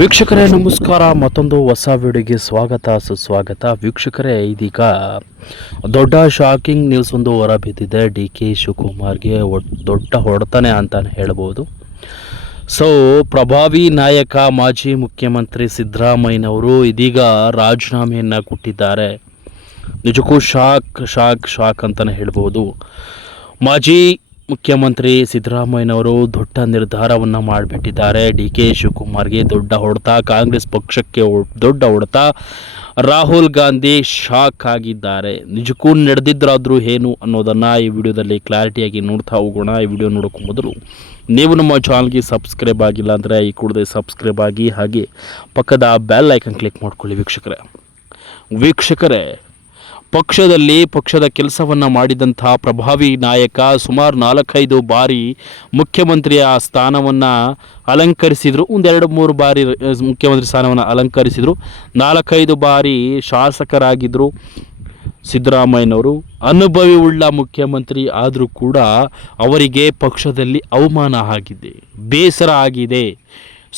ವೀಕ್ಷಕರೇ ನಮಸ್ಕಾರ. ಮತ್ತೊಂದು ಹೊಸ ವಿಡಿಯೋಗೆ ಸ್ವಾಗತ ಸುಸ್ವಾಗತ. ವೀಕ್ಷಕರೇ, ಇದೀಗ ದೊಡ್ಡ ಶಾಕಿಂಗ್ ನ್ಯೂಸ್ ಒಂದು ಹೊರಬಿದ್ದಿದೆ. ಡಿ.ಕೆ. ಶಿವಕುಮಾರ್ಗೆ ದೊಡ್ಡ ಹೊಡೆತನೆ ಅಂತಾನೆ ಹೇಳ್ಬೋದು. ಪ್ರಭಾವಿ ನಾಯಕ ಮಾಜಿ ಮುಖ್ಯಮಂತ್ರಿ ಸಿದ್ದರಾಮಯ್ಯನವರು ಇದೀಗ ರಾಜೀನಾಮೆಯನ್ನು ಕೊಟ್ಟಿದ್ದಾರೆ. ನಿಜಕ್ಕೂ ಶಾಕ್ ಅಂತಾನೆ ಹೇಳ್ಬೋದು. ಮಾಜಿ ಮುಖ್ಯಮಂತ್ರಿ ಸಿದ್ದರಾಮಯ್ಯನವರು ದೊಡ್ಡ ನಿರ್ಧಾರವನ್ನು ಮಾಡಿಬಿಟ್ಟಿದ್ದಾರೆ. ಡಿ.ಕೆ. ಶಿವಕುಮಾರ್ಗೆ ದೊಡ್ಡ ಹೊಡೆತ, ಕಾಂಗ್ರೆಸ್ ಪಕ್ಷಕ್ಕೆ ದೊಡ್ಡ ಹೊಡೆತ. ರಾಹುಲ್ ಗಾಂಧಿ ಶಾಕ್ ಆಗಿದ್ದಾರೆ. ನಿಜಕ್ಕೂ ನಡೆದಿದ್ದಾದ್ರೂ ಏನು ಅನ್ನೋದನ್ನು ಈ ವಿಡಿಯೋದಲ್ಲಿ ಕ್ಲಾರಿಟಿಯಾಗಿ ನೋಡ್ತಾ ಹೋಗೋಣ. ಈ ವಿಡಿಯೋ ನೋಡೋಕ್ಕೂ ಮೊದಲು ನೀವು ನಮ್ಮ ಚಾನಲ್ಗೆ ಸಬ್ಸ್ಕ್ರೈಬ್ ಆಗಿಲ್ಲ ಅಂದರೆ ಈ ಕೂಡಲೇ ಸಬ್ಸ್ಕ್ರೈಬ್ ಆಗಿ, ಹಾಗೆ ಪಕ್ಕದ ಬೆಲ್ ಐಕನ್ ಕ್ಲಿಕ್ ಮಾಡ್ಕೊಳ್ಳಿ. ವೀಕ್ಷಕರೇ, ಪಕ್ಷದ ಕೆಲಸವನ್ನು ಮಾಡಿದಂಥ ಪ್ರಭಾವಿ ನಾಯಕ ಸುಮಾರು 4-5 ಬಾರಿ ಮುಖ್ಯಮಂತ್ರಿಯ ಸ್ಥಾನವನ್ನು ಅಲಂಕರಿಸಿದರು. 1-2-3 ಬಾರಿ ಮುಖ್ಯಮಂತ್ರಿ ಸ್ಥಾನವನ್ನು ಅಲಂಕರಿಸಿದರು. 4-5 ಬಾರಿ ಶಾಸಕರಾಗಿದ್ದರು. ಸಿದ್ದರಾಮಯ್ಯನವರು ಅನುಭವಿ ಉಳ್ಳ ಮುಖ್ಯಮಂತ್ರಿ ಆದರೂ ಕೂಡ ಅವರಿಗೆ ಪಕ್ಷದಲ್ಲಿ ಅವಮಾನ ಆಗಿದೆ, ಬೇಸರ ಆಗಿದೆ.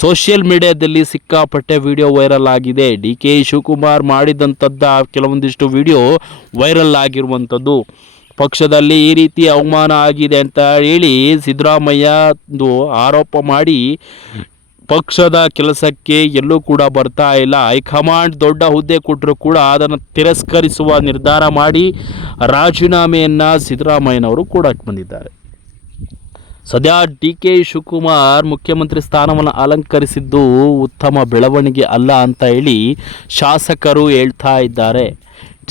ಸೋಷಿಯಲ್ ಮೀಡಿಯಾದಲ್ಲಿ ಸಿಕ್ಕಾಪಟ್ಟೆ ವಿಡಿಯೋ ವೈರಲ್ ಆಗಿದೆ. ಡಿ.ಕೆ. ಶಿವಕುಮಾರ್ ಮಾಡಿದಂಥದ್ದ ಕೆಲವೊಂದಿಷ್ಟು ವಿಡಿಯೋ ವೈರಲ್ ಆಗಿರುವಂಥದ್ದು. ಪಕ್ಷದಲ್ಲಿ ಈ ರೀತಿ ಅವಮಾನ ಆಗಿದೆ ಅಂತ ಹೇಳಿ ಸಿದ್ದರಾಮಯ್ಯ ಆರೋಪ ಮಾಡಿ ಪಕ್ಷದ ಕೆಲಸಕ್ಕೆ ಎಲ್ಲೂ ಕೂಡ ಬರ್ತಾ ಇಲ್ಲ. ಹೈಕಮಾಂಡ್ ದೊಡ್ಡ ಹುದ್ದೆ ಕೊಟ್ಟರೂ ಕೂಡ ಅದನ್ನು ತಿರಸ್ಕರಿಸುವ ನಿರ್ಧಾರ ಮಾಡಿ ರಾಜೀನಾಮೆಯನ್ನು ಸಿದ್ದರಾಮಯ್ಯನವರು ಕೂಡ ಬಂದಿದ್ದಾರೆ. ಸದ್ಯ ಡಿ.ಕೆ. ಶಿವಕುಮಾರ್ ಮುಖ್ಯಮಂತ್ರಿ ಸ್ಥಾನವನ್ನು ಅಲಂಕರಿಸಿದ್ದು ಉತ್ತಮ ಬೆಳವಣಿಗೆ ಅಲ್ಲ ಅಂತ ಹೇಳಿ ಶಾಸಕರು ಹೇಳ್ತಾ ಇದ್ದಾರೆ.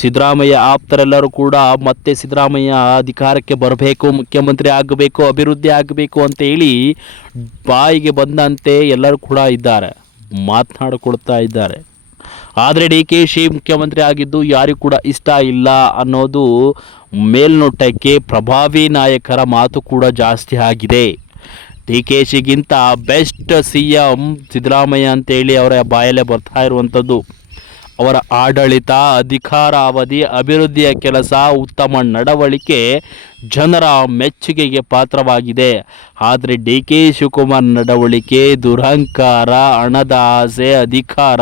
ಸಿದ್ದರಾಮಯ್ಯ ಆಪ್ತರೆಲ್ಲರೂ ಕೂಡ ಮತ್ತೆ ಸಿದ್ದರಾಮಯ್ಯ ಅಧಿಕಾರಕ್ಕೆ ಬರಬೇಕು, ಮುಖ್ಯಮಂತ್ರಿ ಆಗಬೇಕು, ಅಭಿವೃದ್ಧಿ ಆಗಬೇಕು ಅಂತ ಹೇಳಿ ಬಾಯಿಗೆ ಬಂದಂತೆ ಎಲ್ಲರೂ ಕೂಡ ಮಾತನಾಡಿಕೊಳ್ತಾ ಇದ್ದಾರೆ. ಆದರೆ ಡಿ.ಕೆ. ಮುಖ್ಯಮಂತ್ರಿ ಆಗಿದ್ದು ಯಾರಿಗೂ ಕೂಡ ಇಷ್ಟ ಇಲ್ಲ ಅನ್ನೋದು ಮೇಲ್ನೋಟಕ್ಕೆ ಪ್ರಭಾವಿ ನಾಯಕರ ಮಾತು ಕೂಡ ಜಾಸ್ತಿ ಆಗಿದೆ. ಡಿ.ಕೆ. ಬೆಸ್ಟ್ ಸಿ.ಎಂ ಸಿದ್ದರಾಮಯ್ಯ ಅಂತೇಳಿ ಅವರ ಬಾಯಲ್ಲೇ ಬರ್ತಾ ಇರುವಂಥದ್ದು. ಅವರ ಆಡಳಿತ, ಅಧಿಕಾರಾವಧಿ, ಅಭಿವೃದ್ಧಿಯ ಕೆಲಸ, ಉತ್ತಮ ನಡವಳಿಕೆ ಜನರ ಮೆಚ್ಚುಗೆಗೆ ಪಾತ್ರವಾಗಿದೆ. ಆದರೆ ಡಿ.ಕೆ. ಶಿವಕುಮಾರ್ ನಡವಳಿಕೆ, ದುರಹಂಕಾರ, ಹಣದ ಆಸೆ, ಅಧಿಕಾರ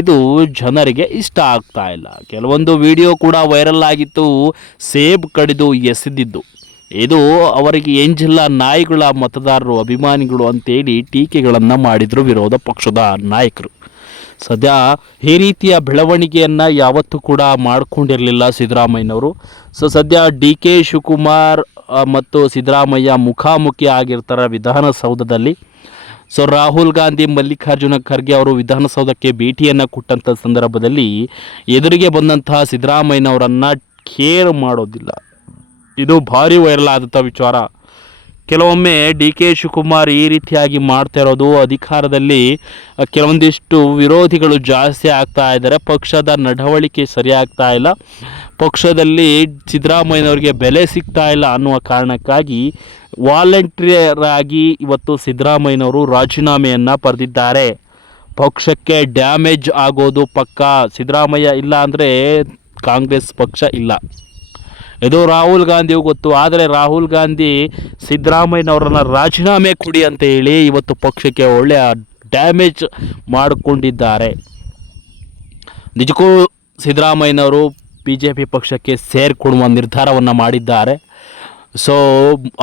ಇದು ಜನರಿಗೆ ಇಷ್ಟ ಆಗ್ತಾ ಇಲ್ಲ. ಕೆಲವೊಂದು ವಿಡಿಯೋ ಕೂಡ ವೈರಲ್ ಆಗಿತ್ತು, ಸೇಬ್ ಕಡಿದು ಎಸೆದಿದ್ದು. ಇದು ಅವರಿಗೆ ಎಂಜಿಲ್ಲ ನಾಯಿಗಳ ಮತದಾರರು, ಅಭಿಮಾನಿಗಳು ಅಂತೇಳಿ ಟೀಕೆಗಳನ್ನು ಮಾಡಿದರು ವಿರೋಧ ಪಕ್ಷದ ನಾಯಕರು. ಸದ್ಯ ಈ ರೀತಿಯ ಬೆಳವಣಿಗೆಯನ್ನು ಯಾವತ್ತೂ ಕೂಡ ಮಾಡಿಕೊಂಡಿರಲಿಲ್ಲ ಸಿದ್ದರಾಮಯ್ಯನವರು. ಸದ್ಯ ಡಿ.ಕೆ. ಶಿವಕುಮಾರ್ ಮತ್ತು ಸಿದ್ದರಾಮಯ್ಯ ಮುಖಾಮುಖಿ ಆಗಿರ್ತಾರೆ ವಿಧಾನಸೌಧದಲ್ಲಿ. ರಾಹುಲ್ ಗಾಂಧಿ, ಮಲ್ಲಿಕಾರ್ಜುನ ಖರ್ಗೆ ಅವರು ವಿಧಾನಸೌಧಕ್ಕೆ ಭೇಟಿಯನ್ನು ಕೊಟ್ಟಂಥ ಸಂದರ್ಭದಲ್ಲಿ ಎದುರಿಗೆ ಬಂದಂತಹ ಸಿದ್ದರಾಮಯ್ಯನವರನ್ನು ಕೇರ್ ಮಾಡೋದಿಲ್ಲ. ಇದು ಭಾರಿ ವೈರಲ್ ಆದಂಥ ವಿಚಾರ. ಕೆಲವೊಮ್ಮೆ ಡಿ.ಕೆ. ಶಿವಕುಮಾರ್ ಈ ರೀತಿಯಾಗಿ ಮಾಡ್ತಾ ಇರೋದು ಅಧಿಕಾರದಲ್ಲಿ ಕೆಲವೊಂದಿಷ್ಟು ವಿರೋಧಿಗಳು ಜಾಸ್ತಿ ಆಗ್ತಾ ಇದ್ದಾರೆ. ಪಕ್ಷದ ನಡವಳಿಕೆ ಸರಿಯಾಗ್ತಾ ಇಲ್ಲ, ಪಕ್ಷದಲ್ಲಿ ಸಿದ್ದರಾಮಯ್ಯನವರಿಗೆ ಬೆಲೆ ಸಿಗ್ತಾ ಇಲ್ಲ ಅನ್ನುವ ಕಾರಣಕ್ಕಾಗಿ ವಾಲಂಟಿಯರ್ ಆಗಿ ಇವತ್ತು ಸಿದ್ದರಾಮಯ್ಯನವರು ರಾಜೀನಾಮೆಯನ್ನು ಪಡೆದಿದ್ದಾರೆ. ಪಕ್ಷಕ್ಕೆ ಡ್ಯಾಮೇಜ್ ಆಗೋದು ಪಕ್ಕಾ. ಸಿದ್ದರಾಮಯ್ಯ ಇಲ್ಲ ಅಂದರೆ ಕಾಂಗ್ರೆಸ್ ಪಕ್ಷ ಇಲ್ಲ, ಇದು ರಾಹುಲ್ ಗಾಂಧಿಗೂ ಗೊತ್ತು. ಆದರೆ ರಾಹುಲ್ ಗಾಂಧಿ ಸಿದ್ದರಾಮಯ್ಯನವರನ್ನು ರಾಜೀನಾಮೆ ಕೊಡಿ ಅಂತ ಹೇಳಿ ಇವತ್ತು ಪಕ್ಷಕ್ಕೆ ಒಳ್ಳೆಯ ಡ್ಯಾಮೇಜ್ ಮಾಡಿಕೊಂಡಿದ್ದಾರೆ. ನಿಜಕ್ಕೂ ಸಿದ್ದರಾಮಯ್ಯನವರು BJP ಪಕ್ಷಕ್ಕೆ ಸೇರಿಕೊಳ್ಳುವ ನಿರ್ಧಾರವನ್ನು ಮಾಡಿದ್ದಾರೆ.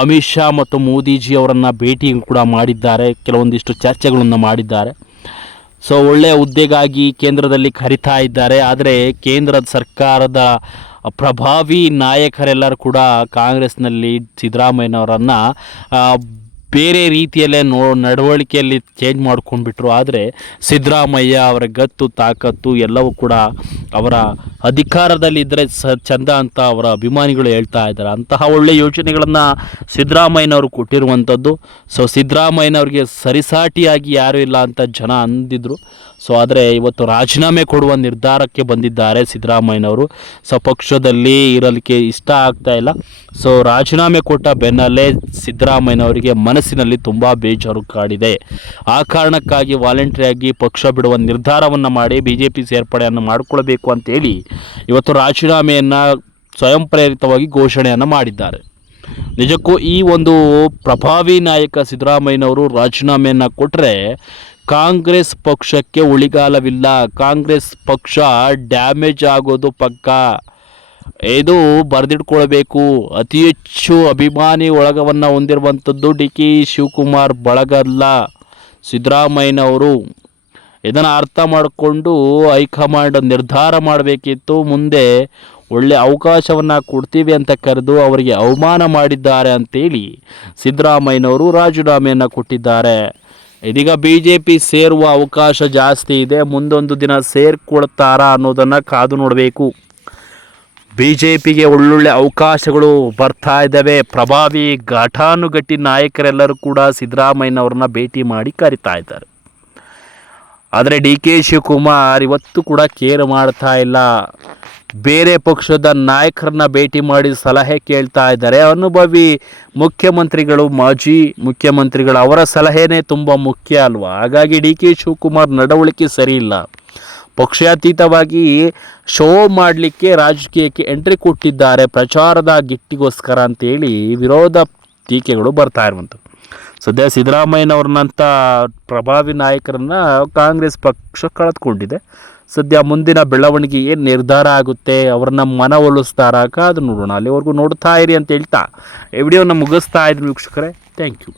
ಅಮಿತ್ ಶಾ ಮತ್ತು ಮೋದಿಜಿ ಅವರನ್ನು ಭೇಟಿ ಕೂಡ ಮಾಡಿದ್ದಾರೆ, ಕೆಲವೊಂದಿಷ್ಟು ಚರ್ಚೆಗಳನ್ನು ಮಾಡಿದ್ದಾರೆ. ಒಳ್ಳೆಯ ಹುದ್ದೆಗಾಗಿ ಕೇಂದ್ರದಲ್ಲಿ ಕರಿತಾ ಇದ್ದಾರೆ. ಆದರೆ ಕೇಂದ್ರ ಸರ್ಕಾರದ ಪ್ರಭಾವಿ ನಾಯಕರೆಲ್ಲರೂ ಕೂಡ ಕಾಂಗ್ರೆಸ್ನಲ್ಲಿ ಸಿದ್ದರಾಮಯ್ಯನವರನ್ನು ಬೇರೆ ರೀತಿಯಲ್ಲೇ ನಡವಳಿಕೆಯಲ್ಲಿ ಚೇಂಜ್ ಮಾಡ್ಕೊಂಡ್ಬಿಟ್ರು. ಆದರೆ ಸಿದ್ದರಾಮಯ್ಯ ಅವರ ಗತ್ತು, ತಾಕತ್ತು ಎಲ್ಲವೂ ಕೂಡ ಅವರ ಅಧಿಕಾರದಲ್ಲಿದ್ದರೆ ಚಂದ ಅಂತ ಅವರ ಅಭಿಮಾನಿಗಳು ಹೇಳ್ತಾ ಇದ್ದಾರೆ. ಅಂತಹ ಒಳ್ಳೆಯ ಯೋಜನೆಗಳನ್ನು ಸಿದ್ದರಾಮಯ್ಯನವರು ಕೊಟ್ಟಿರುವಂಥದ್ದು. ಸಿದ್ದರಾಮಯ್ಯನವ್ರಿಗೆ ಸರಿಸಾಟಿಯಾಗಿ ಯಾರೂ ಇಲ್ಲ ಅಂತ ಜನ ಅಂದಿದ್ರು. ಆದರೆ ಇವತ್ತು ರಾಜೀನಾಮೆ ಕೊಡುವ ನಿರ್ಧಾರಕ್ಕೆ ಬಂದಿದ್ದಾರೆ ಸಿದ್ದರಾಮಯ್ಯನವರು. ಪಕ್ಷದಲ್ಲಿ ಇರಲಿಕ್ಕೆ ಇಷ್ಟ ಆಗ್ತಾ ಇಲ್ಲ. ರಾಜೀನಾಮೆ ಕೊಟ್ಟ ಬೆನ್ನಲ್ಲೇ ಸಿದ್ದರಾಮಯ್ಯನವರಿಗೆ ಮನಸ್ಸಿನಲ್ಲಿ ತುಂಬ ಬೇಜಾರು ಕಾಡಿದೆ. ಆ ಕಾರಣಕ್ಕಾಗಿ ವಾಲಂಟ್ರಿಯಾಗಿ ಪಕ್ಷ ಬಿಡುವ ನಿರ್ಧಾರವನ್ನು ಮಾಡಿ BJP ಸೇರ್ಪಡೆಯನ್ನು ಮಾಡಿಕೊಳ್ಬೇಕು ಅಂತೇಳಿ ಇವತ್ತು ರಾಜೀನಾಮೆಯನ್ನು ಸ್ವಯಂ ಪ್ರೇರಿತವಾಗಿ ಘೋಷಣೆಯನ್ನು ಮಾಡಿದ್ದಾರೆ. ನಿಜಕ್ಕೂ ಈ ಒಂದು ಪ್ರಭಾವಿ ನಾಯಕ ಸಿದ್ದರಾಮಯ್ಯನವರು ರಾಜೀನಾಮೆಯನ್ನು ಕೊಟ್ಟರೆ ಕಾಂಗ್ರೆಸ್ ಪಕ್ಷಕ್ಕೆ ಉಳಿಗಾಲವಿಲ್ಲ. ಕಾಂಗ್ರೆಸ್ ಪಕ್ಷ ಡ್ಯಾಮೇಜ್ ಆಗೋದು ಪಕ್ಕ. ಇದು ಬರೆದಿಟ್ಕೊಳ್ಬೇಕು. ಅತಿ ಹೆಚ್ಚು ಅಭಿಮಾನಿ ಒಳಗವನ್ನು ಹೊಂದಿರುವಂಥದ್ದು ಡಿ ಕೆ ಶಿವಕುಮಾರ್ ಬಳಗ ಅಲ್ಲ, ಸಿದ್ದರಾಮಯ್ಯನವರು. ಇದನ್ನು ಅರ್ಥ ಮಾಡಿಕೊಂಡು ಹೈಕಮಾಂಡ್ ನಿರ್ಧಾರ ಮಾಡಬೇಕಿತ್ತು. ಮುಂದೆ ಒಳ್ಳೆ ಅವಕಾಶವನ್ನು ಕೊಡ್ತೀವಿ ಅಂತ ಕರೆದು ಅವರಿಗೆ ಅವಮಾನ ಮಾಡಿದ್ದಾರೆ ಅಂತೇಳಿ ಸಿದ್ದರಾಮಯ್ಯನವರು ರಾಜೀನಾಮೆಯನ್ನು ಕೊಟ್ಟಿದ್ದಾರೆ. ಇದೀಗ BJP ಸೇರುವ ಅವಕಾಶ ಜಾಸ್ತಿ ಇದೆ. ಮುಂದೊಂದು ದಿನ ಸೇರ್ಕೊಳ್ತಾರಾ ಅನ್ನೋದನ್ನು ಕಾದು ನೋಡಬೇಕು. BJPಗೆ ಒಳ್ಳೊಳ್ಳೆ ಅವಕಾಶಗಳು ಬರ್ತಾ ಇದ್ದಾವೆ. ಪ್ರಭಾವಿ ಘಟಾನುಘಟಿ ನಾಯಕರೆಲ್ಲರೂ ಕೂಡ ಸಿದ್ದರಾಮಯ್ಯನವ್ರನ್ನ ಭೇಟಿ ಮಾಡಿ ಕರಿತಾ ಇದ್ದಾರೆ. ಆದರೆ ಡಿ ಕೆ ಶಿವಕುಮಾರ್ ಇವತ್ತು ಕೂಡ ಕೇರ್ ಮಾಡ್ತಾ ಇಲ್ಲ. ಬೇರೆ ಪಕ್ಷದ ನಾಯಕರನ್ನ ಭೇಟಿ ಮಾಡಿ ಸಲಹೆ ಕೇಳ್ತಾ ಇದ್ದಾರೆ. ಅನುಭವಿ ಮುಖ್ಯಮಂತ್ರಿಗಳು, ಮಾಜಿ ಮುಖ್ಯಮಂತ್ರಿಗಳು, ಅವರ ಸಲಹೆನೇ ತುಂಬ ಮುಖ್ಯ ಅಲ್ವಾ. ಹಾಗಾಗಿ ಡಿ ಕೆ ಶಿವಕುಮಾರ್ ನಡವಳಿಕೆ ಸರಿ ಇಲ್ಲ. ಪಕ್ಷಾತೀತವಾಗಿ ಶೋ ಮಾಡಲಿಕ್ಕೆ ರಾಜಕೀಯಕ್ಕೆ ಎಂಟ್ರಿ ಕೊಟ್ಟಿದ್ದಾರೆ ಪ್ರಚಾರದ ಗಿಟ್ಟಿಗೋಸ್ಕರ ಅಂತೇಳಿ ವಿರೋಧ ಟೀಕೆಗಳು ಬರ್ತಾ ಇರುವಂಥದ್ದು. ಸದ್ಯ ಸಿದ್ದರಾಮಯ್ಯನವ್ರನ್ನಂಥ ಪ್ರಭಾವಿ ನಾಯಕರನ್ನು ಕಾಂಗ್ರೆಸ್ ಪಕ್ಷ ಕಳೆದುಕೊಂಡಿದೆ. ಸದ್ಯ ಮುಂದಿನ ಬೆಳವಣಿಗೆ ಏನು ನಿರ್ಧಾರ ಆಗುತ್ತೆ, ಅವ್ರನ್ನ ಮನವೊಲಿಸ್ತಾರ ಕಾದು ನೋಡೋಣ. ಅಲ್ಲಿವರೆಗೂ ನೋಡ್ತಾ ಇರಿ ಅಂತ ಹೇಳ್ತಾ ಈ ವಿಡಿಯೋನ ಮುಗಿಸ್ತಾ ಇದ್ದೀನಿ ವೀಕ್ಷಕರೇ. Thank you.